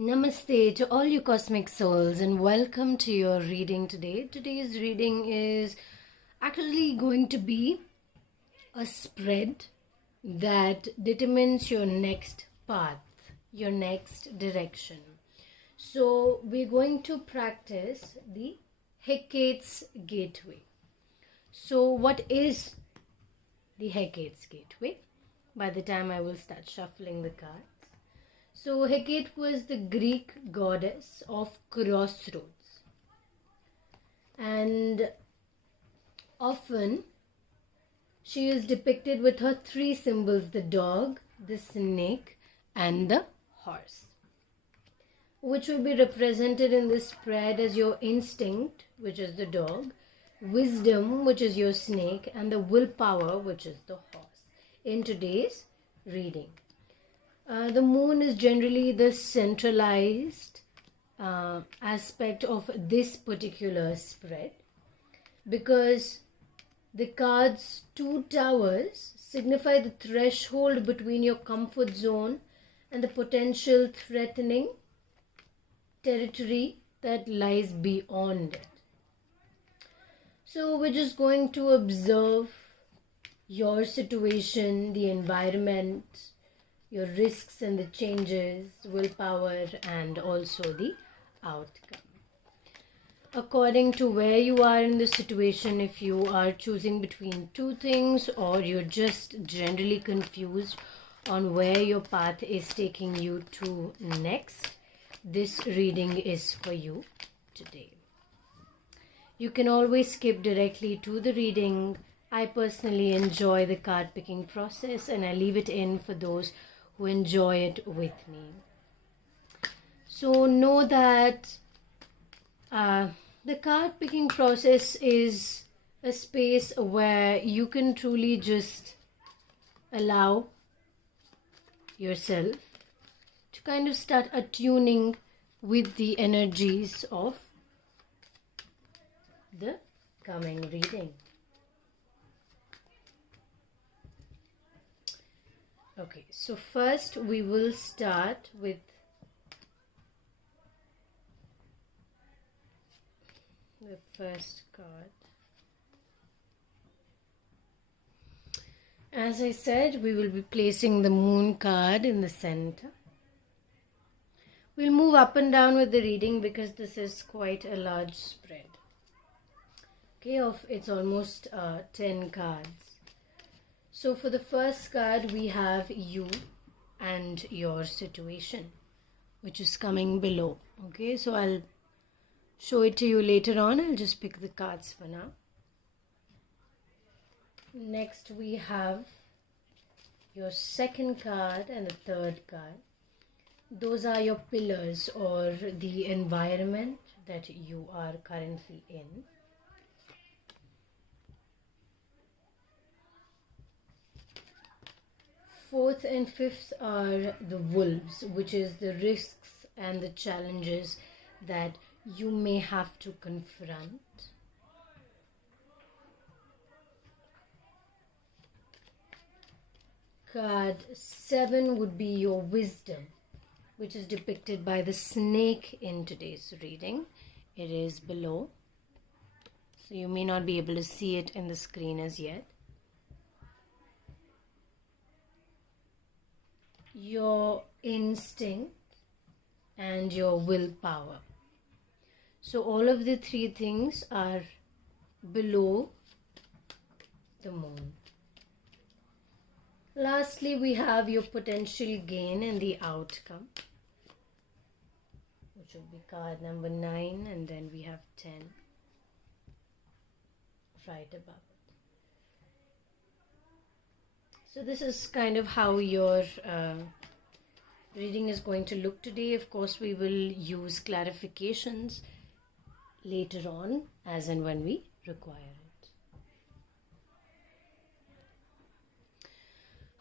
Namaste to all you cosmic souls and welcome to your reading today. Today's reading is actually going to be a spread that determines your next path, your next direction. So we're going to practice the Hecate's Gateway. So what is the Hecate's Gateway? By the time I will start shuffling the cards. So Hecate was the Greek goddess of Crossroads, and often she is depicted with her three symbols: the dog, the snake and the horse, which will be represented in this spread as your instinct, which is the dog, wisdom, which is your snake, and the willpower, which is the horse, in today's reading. The moon is generally the centralized aspect of this particular spread, because the cards two towers signify the threshold between your comfort zone and the potential threatening territory that lies beyond it. So we're just going to observe your situation, the environment, your risks and the changes, willpower, and also the outcome. According to where you are in the situation, if you are choosing between two things or you're just generally confused on where your path is taking you to next, this reading is for you today. You can always skip directly to the reading. I personally enjoy the card picking process and I leave it in for those who enjoy it with me. So know that the card picking process is a space where you can truly just allow yourself to kind of start attuning with the energies of the coming reading. Okay, so first we will start with the first card. As I said, we will be placing the moon card in the center. We'll move up and down with the reading because this is quite a large spread. Okay, it's almost 10 cards. So for the first card, we have you and your situation, which is coming below. Okay, so I'll show it to you later on. I'll just pick the cards for now. Next, we have your second card and the third card. Those are your pillars or the environment that you are currently in. Fourth and fifth are the wolves, which is the risks and the challenges that you may have to confront. Card 7 would be your wisdom, which is depicted by the snake in today's reading. It is below, so you may not be able to see it in the screen as yet. Your instinct and your willpower. So all of the three things are below the moon. Lastly, we have your potential gain and the outcome, which will be card number 9, and then we have 10 right above it. So this is kind of how your reading is going to look today. Of course, we will use clarifications later on as and when we require it.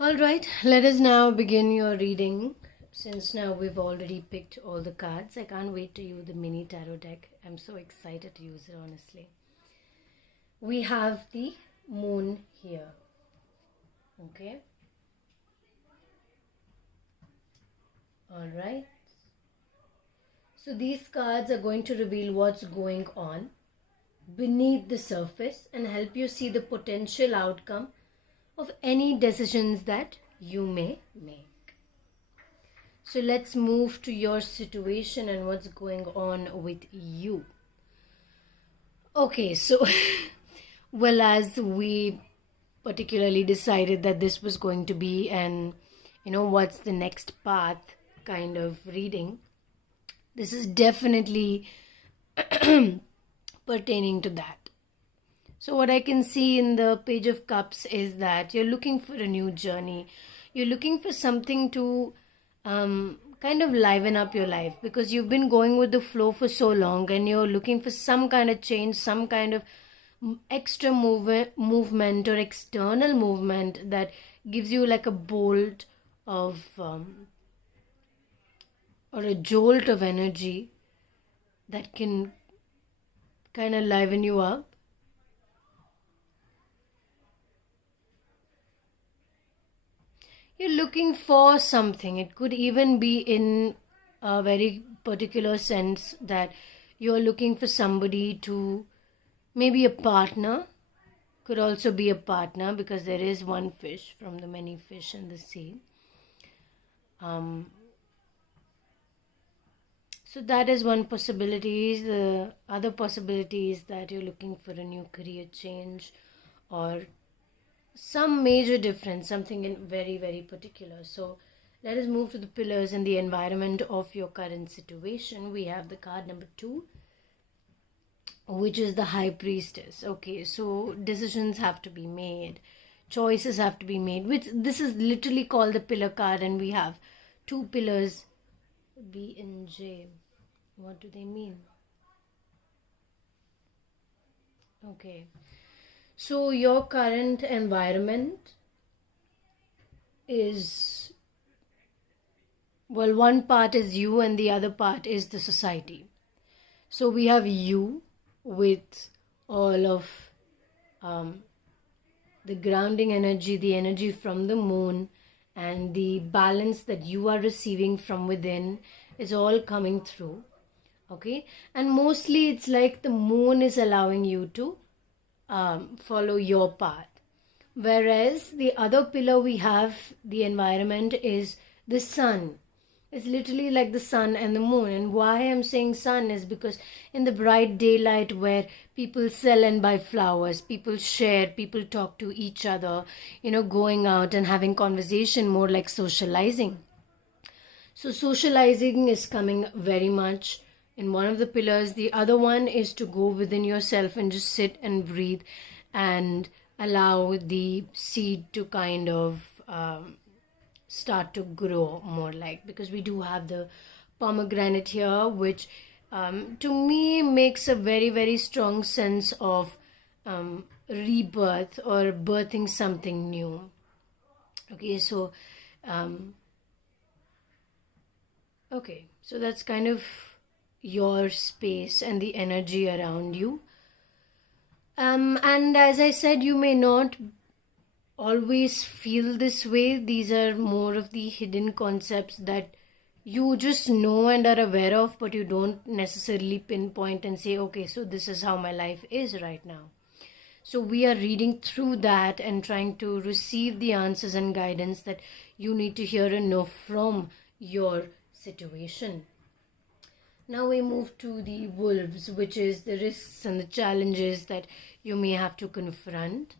Alright, let us now begin your reading. Since now we've already picked all the cards, I can't wait to use the mini tarot deck. I'm so excited to use it, honestly. We have the moon here. Okay. Alright. So these cards are going to reveal what's going on beneath the surface and help you see the potential outcome of any decisions that you may make. So let's move to your situation and what's going on with you. Okay, so well, as we particularly decided that this was going to be an, what's the next path kind of reading, this is definitely pertaining to that. So what I can see in the Page of Cups is that you're looking for a new journey. You're looking for something to kind of liven up your life, because you've been going with the flow for so long and you're looking for some kind of change, some kind of extra movement or external movement that gives you like a bolt of or a jolt of energy that can kind of liven you up. You're looking for something. It could even be in a very particular sense that you're looking for somebody to, maybe a partner, could also be a partner, because there is one fish from the many fish in the sea. So that is one possibility. The other possibility is that you're looking for a new career change or some major difference, something in very, very particular. So let us move to the pillars and the environment of your current situation. We have the card number 2, which is the High Priestess. Okay, so decisions have to be made, choices have to be made, which this is literally called the pillar card, and we have 2 pillars, B and J. What do they mean? Okay, so your current environment is, well, one part is you and the other part is the society. So we have you with all of the grounding energy, the energy from the moon, and the balance that you are receiving from within is all coming through. Okay, and mostly it's like the moon is allowing you to follow your path, whereas the other pillar we have, the environment, is the sun. It's literally like the sun and the moon. And why I'm saying sun is because in the bright daylight where people sell and buy flowers, people share, people talk to each other, going out and having conversation, more like socializing. So socializing is coming very much in one of the pillars. The other one is to go within yourself and just sit and breathe and allow the seed to kind of start to grow more, like, because we do have the pomegranate here, which to me makes a very, very strong sense of rebirth or birthing something new. Okay, so okay, so that's kind of your space and the energy around you. And as I said, you may not always feel this way. These are more of the hidden concepts that you just know and are aware of, but you don't necessarily pinpoint and say, okay, so this is how my life is right now. So we are reading through that and trying to receive the answers and guidance that you need to hear and know from your situation. Now we move to the wolves, which is the risks and the challenges that you may have to confront.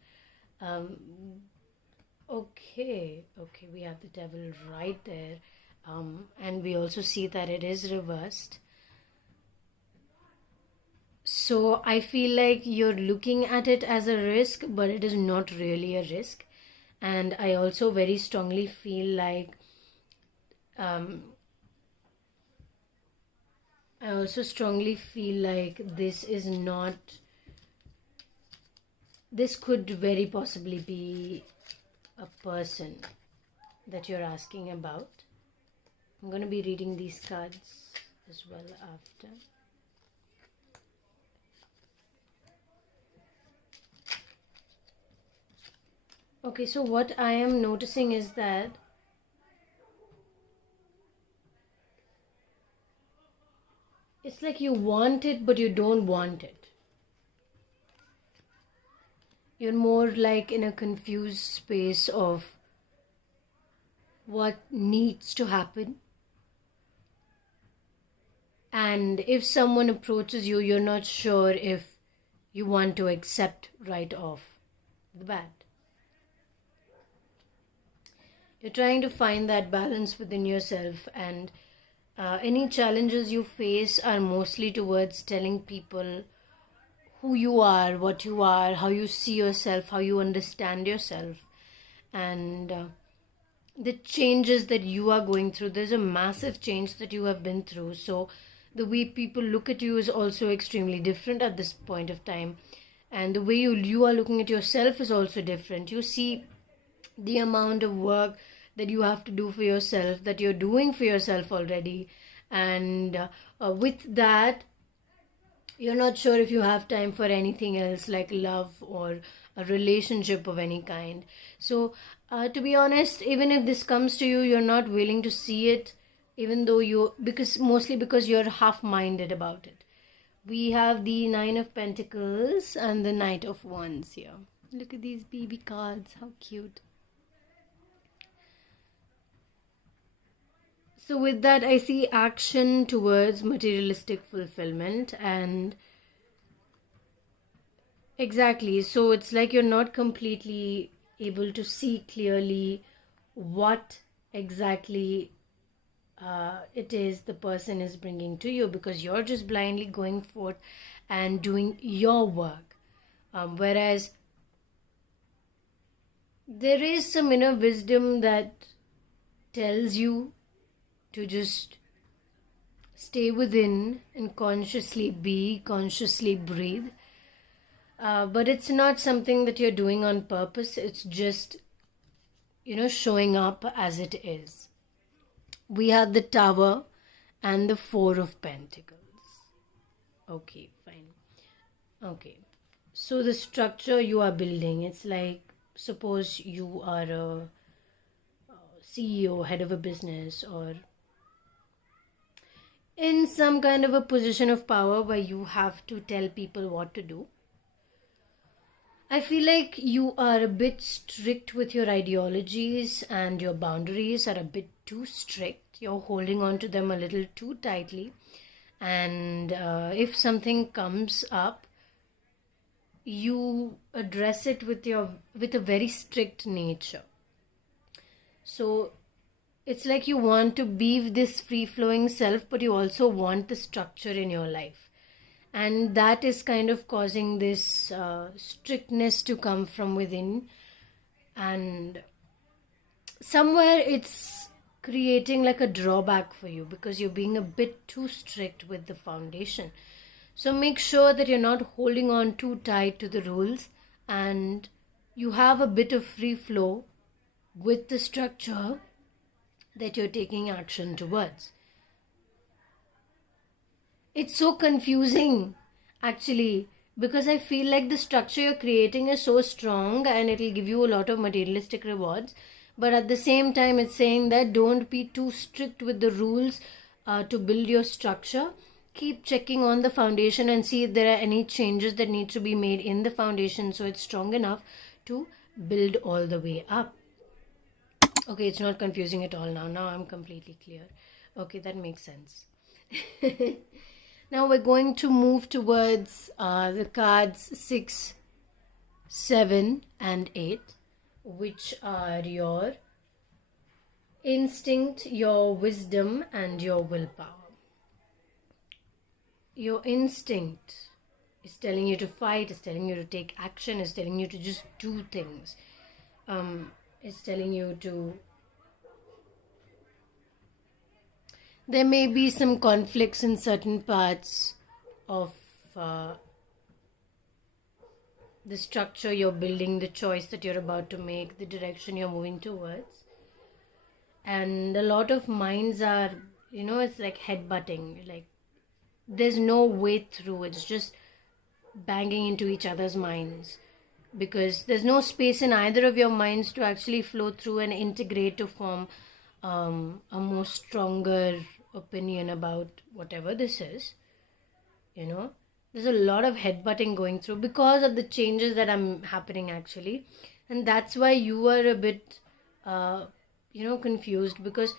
Okay, we have the devil right there. And we also see that it is reversed. So I feel like you're looking at it as a risk, but it is not really a risk. And I also very strongly feel like this is not, this could very possibly be a person that you're asking about. I'm going to be reading these cards as well after. Okay, so what I am noticing is that it's like you want it, but you don't want it. You're more like in a confused space of what needs to happen. And if someone approaches you, you're not sure if you want to accept right off the bat. You're trying to find that balance within yourself, and any challenges you face are mostly towards telling people who you are, what you are, how you see yourself, how you understand yourself, and the changes that you are going through. There's a massive change that you have been through, so the way people look at you is also extremely different at this point of time, and the way you are looking at yourself is also different. You see the amount of work that you have to do for yourself, that you're doing for yourself already, and with that, you're not sure if you have time for anything else like love or a relationship of any kind. So to be honest, even if this comes to you, you're not willing to see it, even though mostly because you're half-minded about it. We have the Nine of Pentacles and the Knight of Wands here. Look at these baby cards, how cute. So with that, I see action towards materialistic fulfillment, and exactly, so it's like you're not completely able to see clearly what exactly it is the person is bringing to you, because you're just blindly going forth and doing your work. Whereas there is some inner wisdom that tells you to just stay within and consciously be, consciously breathe. But it's not something that you're doing on purpose. It's just, showing up as it is. We have the Tower and the Four of Pentacles. Okay, fine. Okay. So the structure you are building, it's like, suppose you are a CEO, head of a business, or in some kind of a position of power where you have to tell people what to do. I feel like you are a bit strict with your ideologies, and your boundaries are a bit too strict. You're holding on to them a little too tightly. And if something comes up, you address it with a very strict nature. So it's like you want to be this free-flowing self, but you also want the structure in your life. And that is kind of causing this strictness to come from within. And somewhere it's creating like a drawback for you, because you're being a bit too strict with the foundation. So make sure that you're not holding on too tight to the rules, and you have a bit of free flow with the structure that you're taking action towards. It's so confusing, actually, because I feel like the structure you're creating is so strong and it'll give you a lot of materialistic rewards. But at the same time, it's saying that don't be too strict with the rules to build your structure. Keep checking on the foundation and see if there are any changes that need to be made in the foundation so it's strong enough to build all the way up. Okay, it's not confusing at all now. Now I'm completely clear. Okay, that makes sense. Now we're going to move towards the cards 6, 7, and 8, which are your instinct, your wisdom, and your willpower. Your instinct is telling you to fight, is telling you to take action, is telling you to just do things. It's telling you to... There may be some conflicts in certain parts of the structure you're building, the choice that you're about to make, the direction you're moving towards. And a lot of minds are, it's like headbutting. Like, there's no way through. It's just banging into each other's minds, because there's no space in either of your minds to actually flow through and integrate to form a more stronger opinion about whatever this is. There's a lot of headbutting going through because of the changes that are happening actually. And that's why you are a bit, confused, because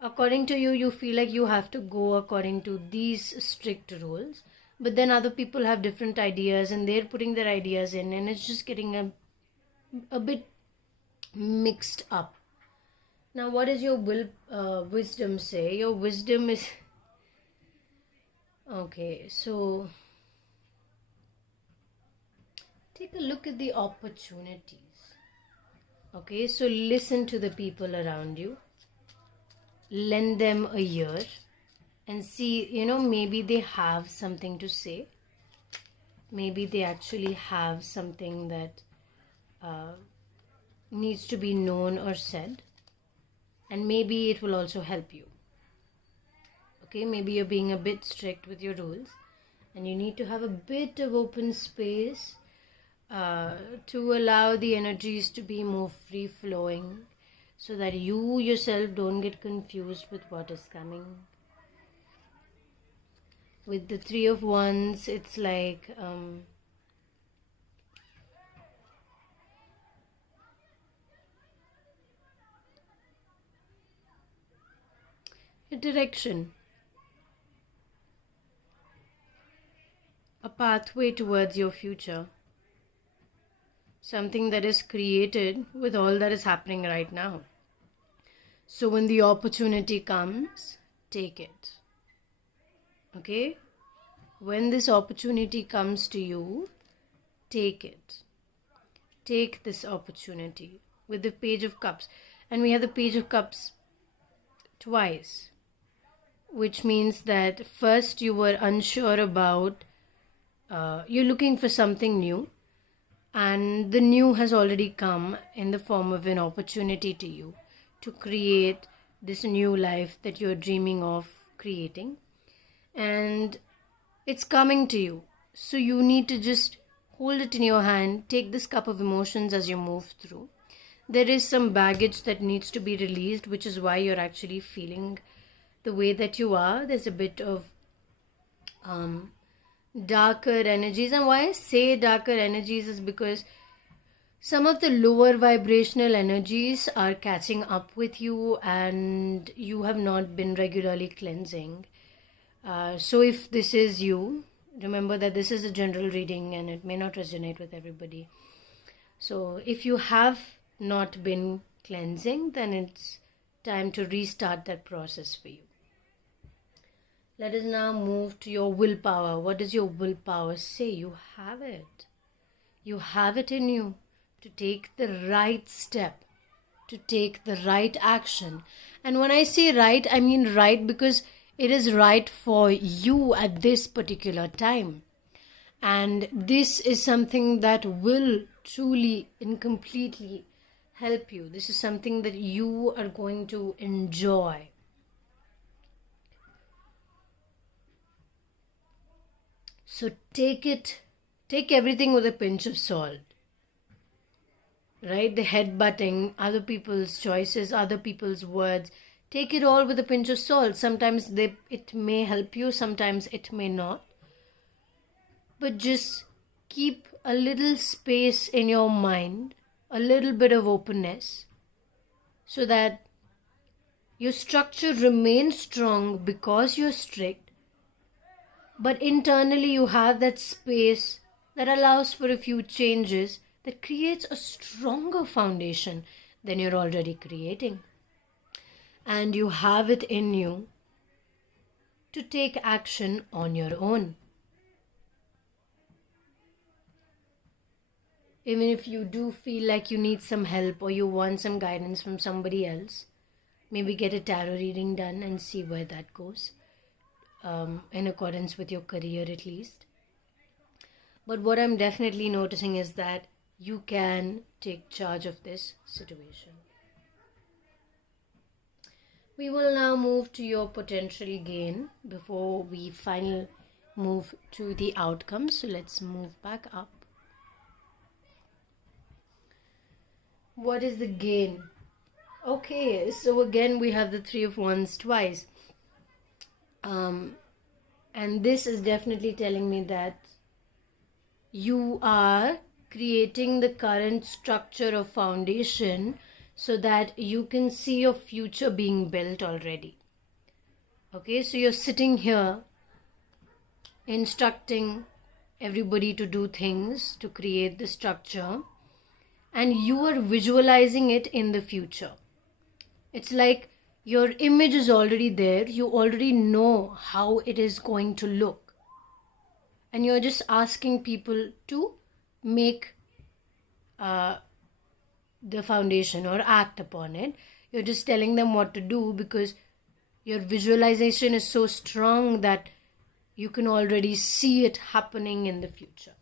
according to you, you feel like you have to go according to these strict rules. But then other people have different ideas and they're putting their ideas in, and it's just getting a bit mixed up. Now, what does your wisdom say? Your wisdom is... Okay, so take a look at the opportunities. Okay, so listen to the people around you. Lend them a ear and see, maybe they have something to say. Maybe they actually have something that needs to be known or said. And maybe it will also help you. Okay, maybe you're being a bit strict with your rules and you need to have a bit of open space to allow the energies to be more free flowing, so that you yourself don't get confused with what is coming. With the Three of Wands, it's like a direction, a pathway towards your future. Something that is created with all that is happening right now. So when the opportunity comes, take it. Okay? When this opportunity comes to you, take it. Take this opportunity. With the Page of Cups. And we have the Page of Cups twice. Which means that first you were unsure about, you're looking for something new. And the new has already come in the form of an opportunity to you to create this new life that you're dreaming of creating. And it's coming to you. So you need to just hold it in your hand, take this cup of emotions as you move through. There is some baggage that needs to be released, which is why you're actually feeling the way that you are. There's a bit of darker energies. And why I say darker energies is because some of the lower vibrational energies are catching up with you and you have not been regularly cleansing. So if this is you, remember that this is a general reading and it may not resonate with everybody. So if you have not been cleansing, then it's time to restart that process for you. Let us now move to your willpower. What does your willpower say? You have it. You have it in you to take the right step, to take the right action. And when I say right, I mean right because it is right for you at this particular time. And this is something that will truly and completely help you. This is something that you are going to enjoy. So take everything with a pinch of salt. Right? The headbutting, other people's choices, other people's words. Take it all with a pinch of salt. Sometimes it may help you, sometimes it may not. But just keep a little space in your mind, a little bit of openness, so that your structure remains strong because you're strict. But internally you have that space that allows for a few changes that creates a stronger foundation than you're already creating. And you have it in you to take action on your own. Even if you do feel like you need some help or you want some guidance from somebody else, maybe get a tarot reading done and see where that goes. In accordance with your career at least. But what I'm definitely noticing is that you can take charge of this situation. We will now move to your potential gain before we finally move to the outcome. So let's move back up. What is the gain? Okay, so again we have the Three of Wands twice. And this is definitely telling me that you are creating the current structure of foundation so that you can see your future being built already. Okay, so you're sitting here instructing everybody to do things to create the structure, and you are visualizing it in the future. It's like your image is already there. You already know how it is going to look. And you're just asking people to make the foundation or act upon it. You're just telling them what to do because your visualization is so strong that you can already see it happening in the future.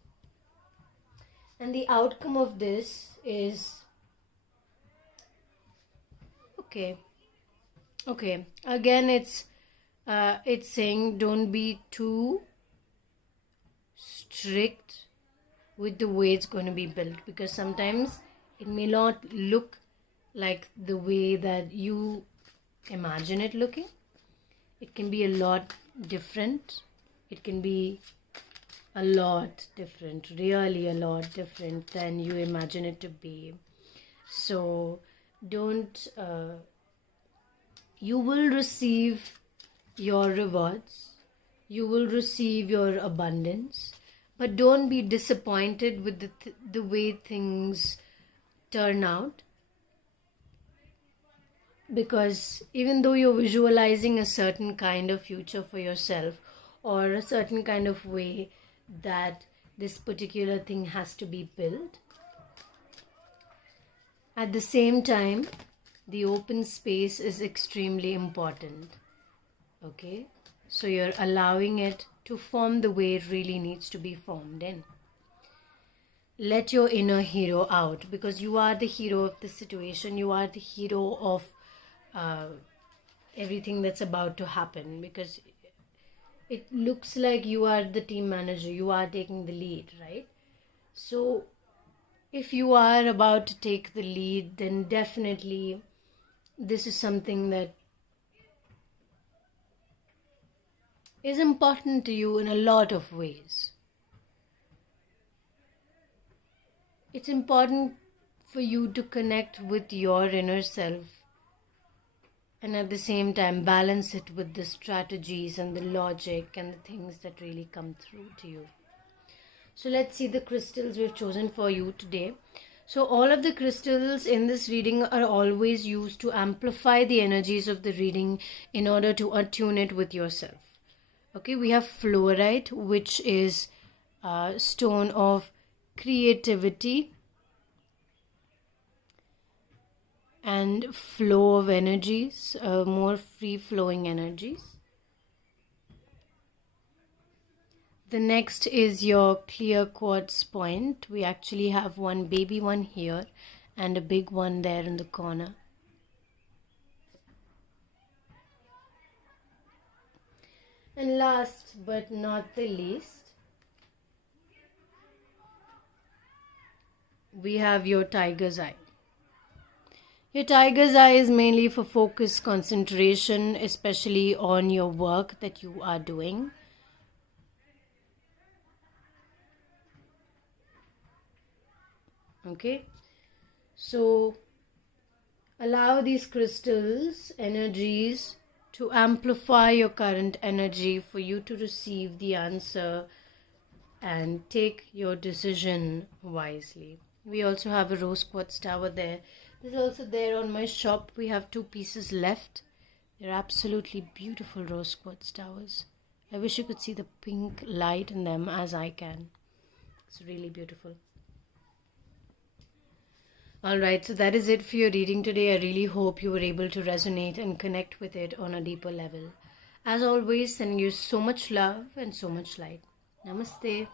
And the outcome of this is okay. Again, it's saying don't be too strict with the way it's going to be built, because sometimes it may not look like the way that you imagine it looking. It can be a lot different. It can be a lot different, really a lot different than you imagine it to be. So don't, you will receive your rewards, you will receive your abundance, but don't be disappointed with the way things turn out. Because even though you're visualizing a certain kind of future for yourself, or a certain kind of way that this particular thing has to be built, at the same time, the open space is extremely important. Okay? So you're allowing it to form the way it really needs to be formed in. Let your inner hero out, because you are the hero of the situation. You are the hero of everything that's about to happen, because it looks like you are the team manager. You are taking the lead, right? So if you are about to take the lead, then definitely this is something that is important to you in a lot of ways. It's important for you to connect with your inner self and at the same time balance it with the strategies and the logic and the things that really come through to you. So let's see the crystals we've chosen for you today. So all of the crystals in this reading are always used to amplify the energies of the reading in order to attune it with yourself. Okay, we have fluorite, which is a stone of creativity and flow of energies, more free-flowing energies. The next is your clear quartz point. We actually have one baby one here and a big one there in the corner. And last but not the least, we have your tiger's eye. Your tiger's eye is mainly for focus, concentration, especially on your work that you are doing. Okay, so allow these crystals, energies, to amplify your current energy for you to receive the answer and take your decision wisely. We also have a rose quartz tower there. This is also there on my shop. We have 2 pieces left. They're absolutely beautiful rose quartz towers. I wish you could see the pink light in them as I can. It's really beautiful. Alright, so that is it for your reading today. I really hope you were able to resonate and connect with it on a deeper level. As always, sending you so much love and so much light. Namaste.